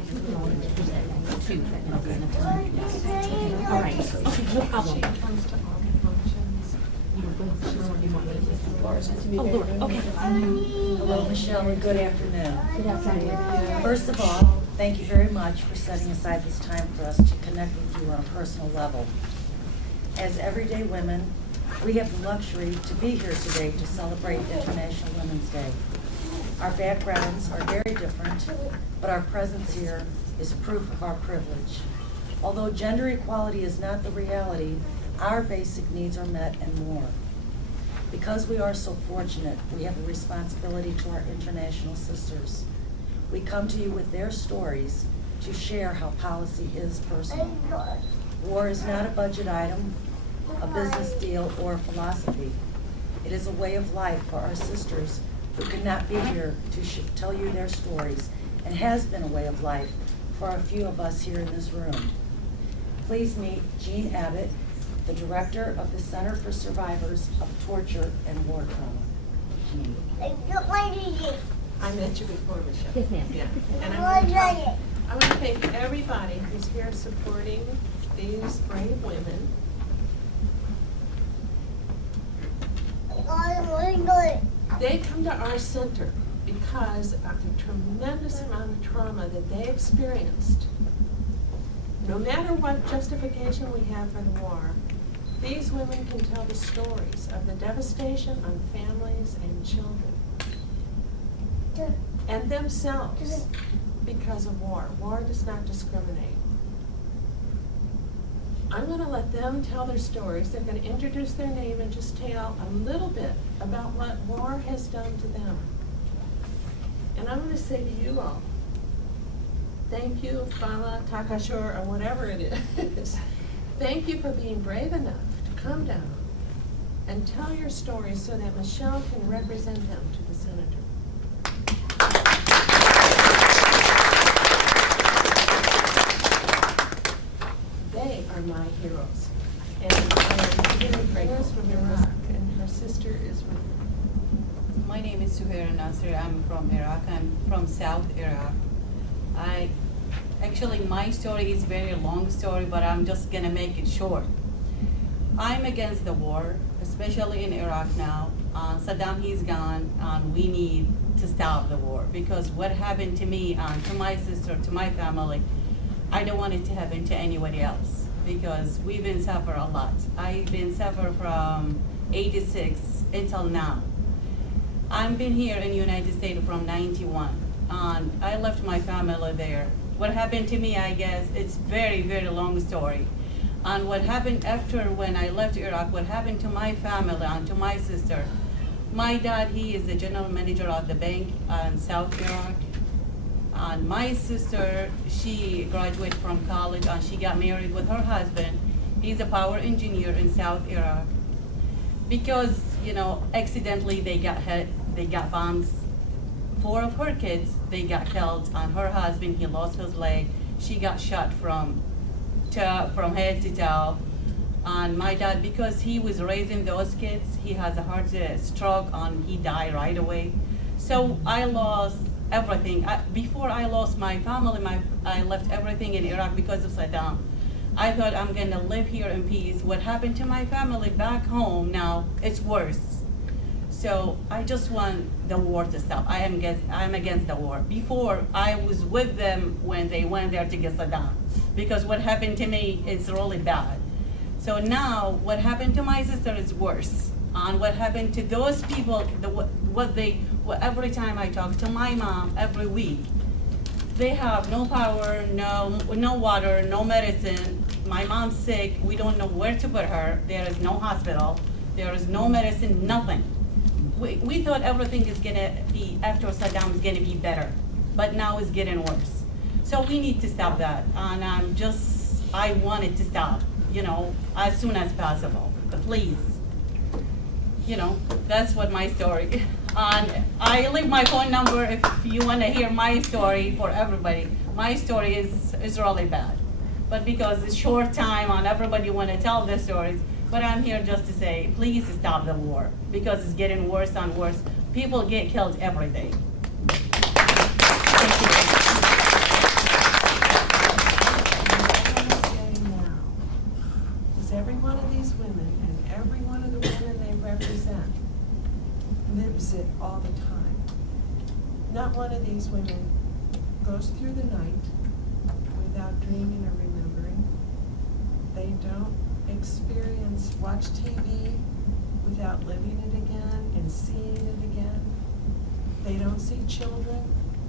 All right, okay, no problem. Oh, Laura, okay. Hello, Michelle, and good afternoon. Good afternoon. First of all, thank you very much for setting aside this time for us to connect with you on a personal level. As everyday women, we have the luxury to be here today to celebrate International Women's Day. Our backgrounds are very different, but our presence here is proof of our privilege. Although gender equality is not the reality, our basic needs are met and more. Because we are so fortunate, we have a responsibility to our international sisters. We come to you with their stories to share how policy is personal. War is not a budget item, a business deal, or a philosophy. It is a way of life for our sisters who could not be here to tell you their stories, and has been a way of life for a few of us here in this room. Please meet Jean Abbott, the director of the Center for Survivors of Torture and War Trauma. Jean. I met you before, Michelle. Yes, ma'am. Yeah. And I want to thank everybody who's here supporting these brave women. They come to our center because of the tremendous amount of trauma that they experienced. No matter what justification we have for the war, these women can tell the stories of the devastation on families and children and themselves because of war. War does not discriminate. I'm going to let them tell their stories. They're going to introduce their name and just tell a little bit about what war has done to them. And I'm going to say to you all, thank you, Fala, Takashur, or whatever it is. Thank you for being brave enough to come down and tell your stories so that Michelle can represent them to the senator. They are my heroes. And I am really grateful from Iraq, and her sister is with her. My name is Suhaira Nasir. I'm from Iraq. I'm from South Iraq. Actually, my story is a very long story, but I'm just gonna make it short. I'm against the war, especially in Iraq now. Saddam, he's gone, and we need to stop the war, because what happened to me, to my sister, to my family, I don't want it to happen to anybody else, because we've been suffering a lot. I've been suffering from 86 until now. I've been here in the United States from 91, and I left my family there. What happened to me, I guess, it's very, very long story. And what happened after when I left Iraq, what happened to my family and to my sister. My dad, he is the general manager of the bank in South Iraq. And my sister, she graduated from college and she got married with her husband. He's a power engineer in South Iraq. Because, you know, accidentally they got hit, they got bombs. 4 of her kids, they got killed, and her husband, he lost his leg. She got shot from head to toe. And my dad, because he was raising those kids, he has a heart stroke and he died right away. So I lost everything. Before I lost my family, I left everything in Iraq because of Saddam. I thought I'm gonna live here in peace. What happened to my family back home now, it's worse. So I just want the war to stop. I'm against the war. Before, I was with them when they went there to get Saddam, because what happened to me is really bad. So now, what happened to my sister is worse. And what happened to those people, every time I talk to my mom, every week, they have no power, no water, no medicine. My mom's sick, we don't know where to put her. There is no hospital, there is no medicine, nothing. We thought everything is gonna be, after Saddam, is gonna be better, but now it's getting worse. So we need to stop that, and I want it to stop, you know, as soon as possible, but please. You know, that's what my story. And I leave my phone number if you wanna hear my story for everybody. My story is really bad, but because it's short time and everybody wanna tell their stories, but I'm here just to say, please stop the war, because it's getting worse and worse. People get killed every day. Thank you. lives it all the time. Not one of these women goes through the night without dreaming or remembering. They don't watch TV without living it again and seeing it again. They don't see children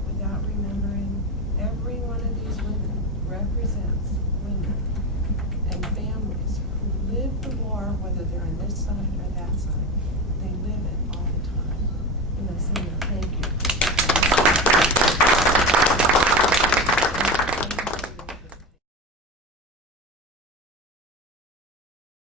without remembering. Every one of these women represents